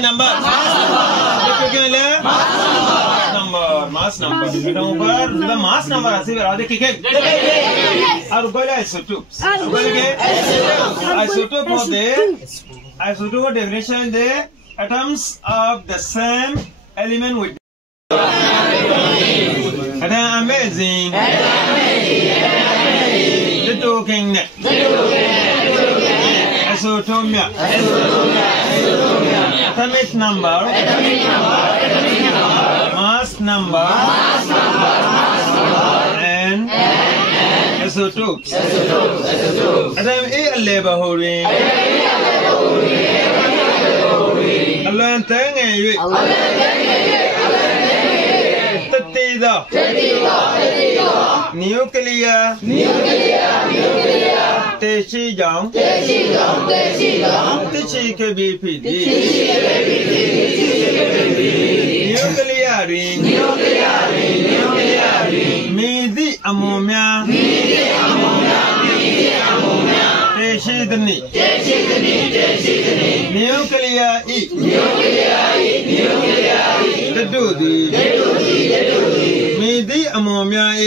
ki number? Mass number. Eta upar the mass number ase bera de kike. Aru goila isotopes. Isotope mode isotope definition de atoms of the same element with. Eta amazing. The talking net. Isotomia. Atomic number. Mass number. And isotopes. Atom A labor holding. Alan tang nuclear Teshi jong Teshi KBPD nuclear ring Midi ammonia Teshi dni nuclear E Tadudi Midi ammonia E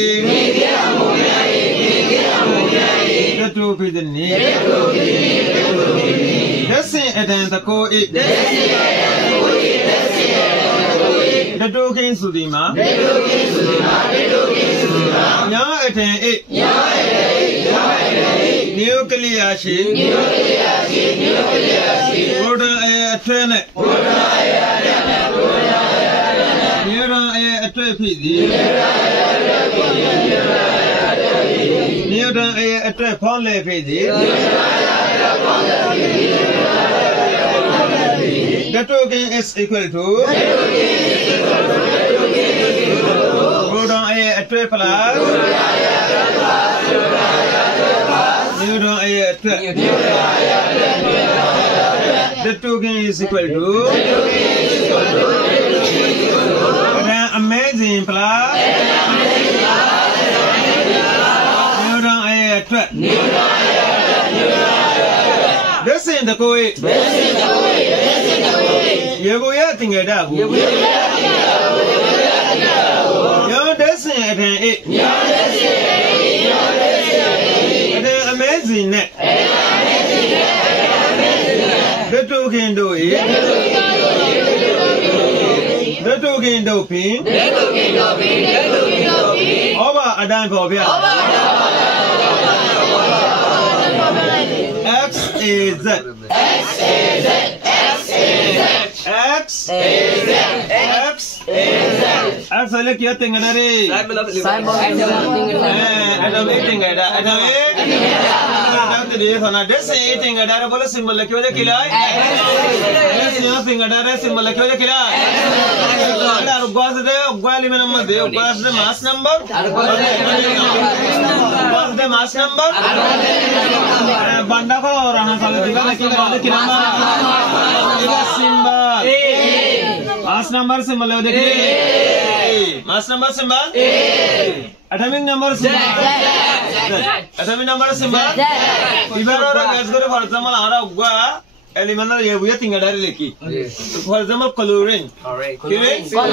Tatu the knee. That's it, and the co it. The talking Sudima. Now attend it. Nuclear ship. Proton air train. Neuron air trapeze. Neuron air trap on lephase. The token is equal to proton air trap plus neuron air trap. The token is equal to amazing plus neuron air trap. This is the coin. You go out and get up. You're dancing at it. Amazing. The two can do it. The two can do pin. Over a dime for X is Z. X select your thing and eating a double symbol like you're the killer. Nothing a direct symbol like you're the killer. Was there was the mass number? Was the mass number? Bandaka or symbol. Mass number symbol of the mass number symbol. Atomic number symbol. Atomic number symbol. For example, elemental yebuya thing adare leki. For example, chlorine. Chlorine symbol.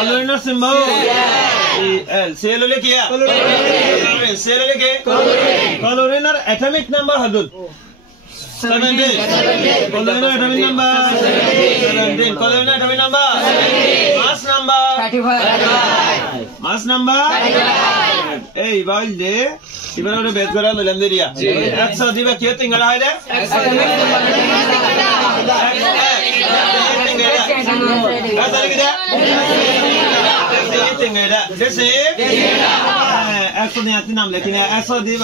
Chlorine symbol. L. Cell leki ya. Cell leki. Chlorine atomic number hadul. 17. Chlorine atomic number. 17. Chlorine atomic number. Mass number. 35. Mass number. Hey, while there. Even on the bed, there are no Landeria. X or the Kating Alide? This is actually I'm looking at as for the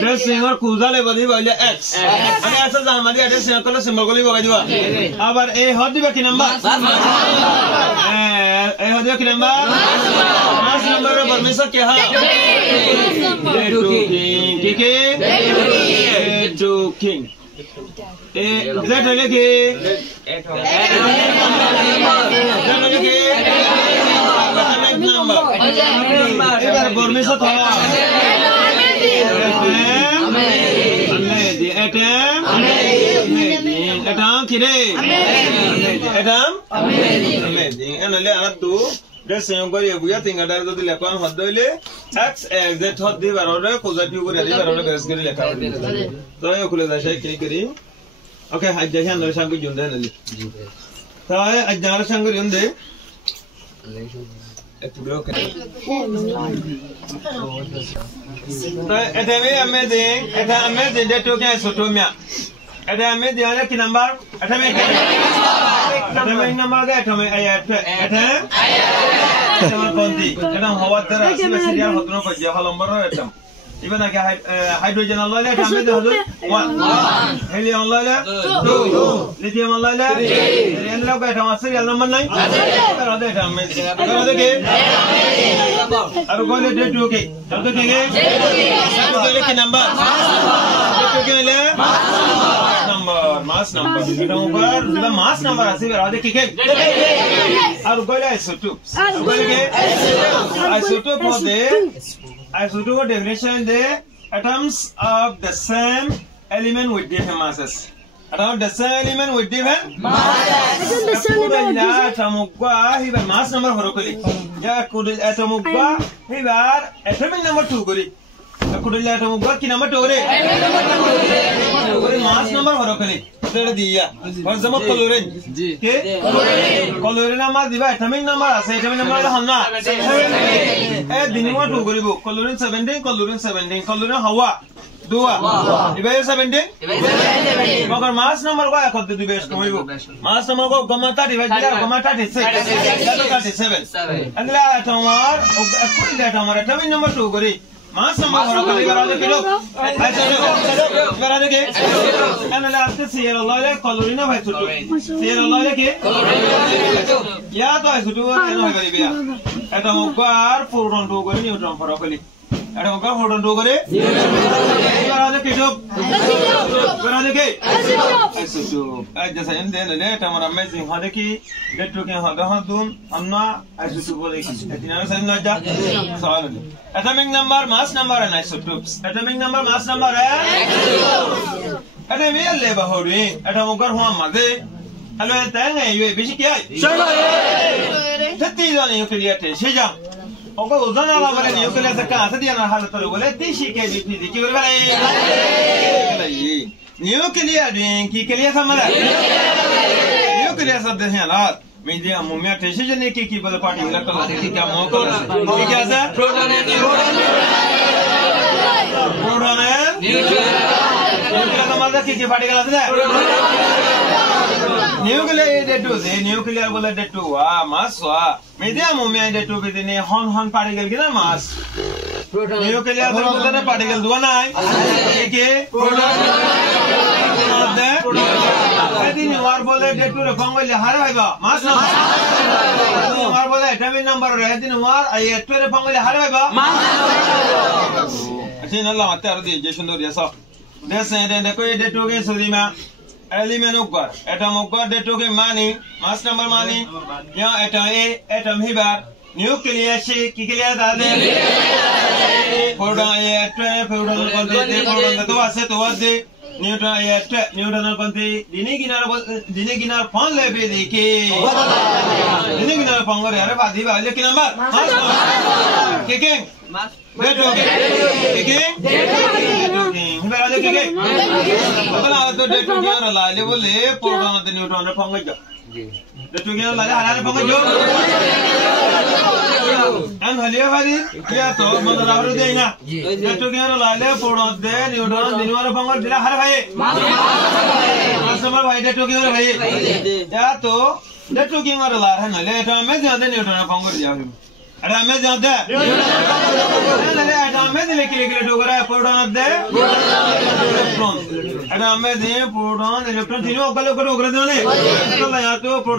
dressing or Kuzale Badi X. And as a Zamadi, I just call a symbol. Our a hot back number. A hot number. Mass number of Mr. Keha. King. Is that number. Ebar gormisot hawa. Amazing. Atam kire. Atam amazing. Enole anatu. This young boy, we are thinking that the Lacan hot doile. X that hot the Varona, Cosatu, the Varona, so you could have shaken. Okay, I just hand the Shangu Jundan. So I jar Shangu Yunde. It's broken. At a very amazing, that took us to Tomia. At a made the other number, at a main number that I had. Even like hydrogen alloy, one. Helium alloy, two. Lithium alloy, three. And look at our serial number 9. Another game. I will go to the 2K. Number. Mass number. The mass number. I see where are the kicking. I will go to isotopes. Isotope for the isotope definition the atoms of the same element with different masses. Atoms the same element with different masses. Mass number horokoli. Ya could atomugwa hibar atomic number 2 gori. Could atomugwa ki number 2 re. Mass number horokoli. For example, chlorine. Okay? Chlorine number diva atomic number ase atomic number hanna. Dinwa 2 goribo. Chlorine 17, chlorine 17, chlorine hawa. Dua. Diva 17. Magar mass number ko akotte diva koibo. Mass number ko gamata diva gamata 36. 37. Andla atomar akul atomar atomic number 2 gori. Mass number horokali barade kilo. Barade ke. And last year Allah chlorine bhai chutu. Year Allah ke. Ya to chutu eno bari bia. Atom ko ar proton 2 gori neutron horokali. Atom ko proton 2 gori. Barade kilo. Barade ke. Chutu. Aja sa ende ne atom amazing hode ki get to ke hoda hodum amna chutu bole ki. Etina sa na ja. Sawal. Atomic number, mass number, and isotopes. Atomic number, mass number, and isotopes. Atomic labor holding. Atomic one mother. Hello, thank you. Bishia. Thirty on nuclear Shija. Oko Zana Lava nuclear the car, the other half of the bullet, Tishi can be nuclear doing Kikalia Samara. Nuclear of the hand. Media Mumia decision making for the party. Nuclear bullet to Maswa. Media Mumia to be the Hon particle get a mass. Nuclear particle do one eye. I think you are bullet to the Congo Haraiba. Mass number. You are bullet atomic number. I think you are I to the Congo Haraiba. I think Allah Matari Jason do yourself. That's and the Koya to get Sulima. Element of God. Atom of God that took money. Mass number money. Ya atom A, atom Hibar. Nuclear shake, Kikia. Proton A, proton Newton Newton Conti, Diniginar Pon Lebe de K. Diniginar Pongo, Diva, looking number. Kicking. Kicking. The Newton Pongo. The together like I and Haliavari, Kiato, Mother Dana. The together like for on there, you don't the new Pongo did have a customer by the together. Yato, the together a lot, and later measure the Newton Pongo. And I measure that. And I made the electric to put on there. And I made the put on the electron. You know, put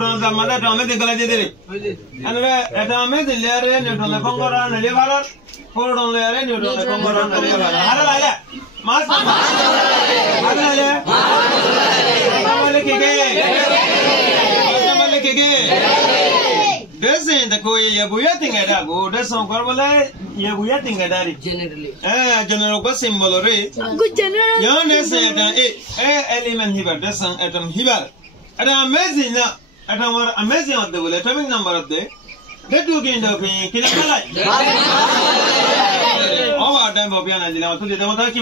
on the mother to make the gallery. And I made the layer and on the Pongo and the liver. Put on the layer and on the Pongo and the liver. How do I let? Master. This is in the Koya Yabuyating at Ago, that's some Corbala Yabuyating at Daddy. General was symbol. Good general. Yon said element hiber, that's an atom hiber. And amazing, amazing of the atomic number of the. That you gain the Kinakala. Our time of Piana to the Demotaki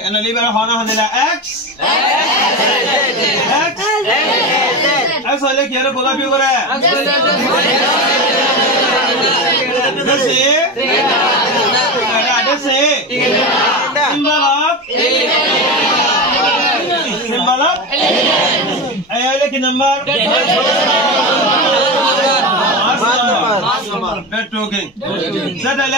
and a liver Hona X. As I like your Pula. That's it. Symbol up. I like a number. That's talking. Settle.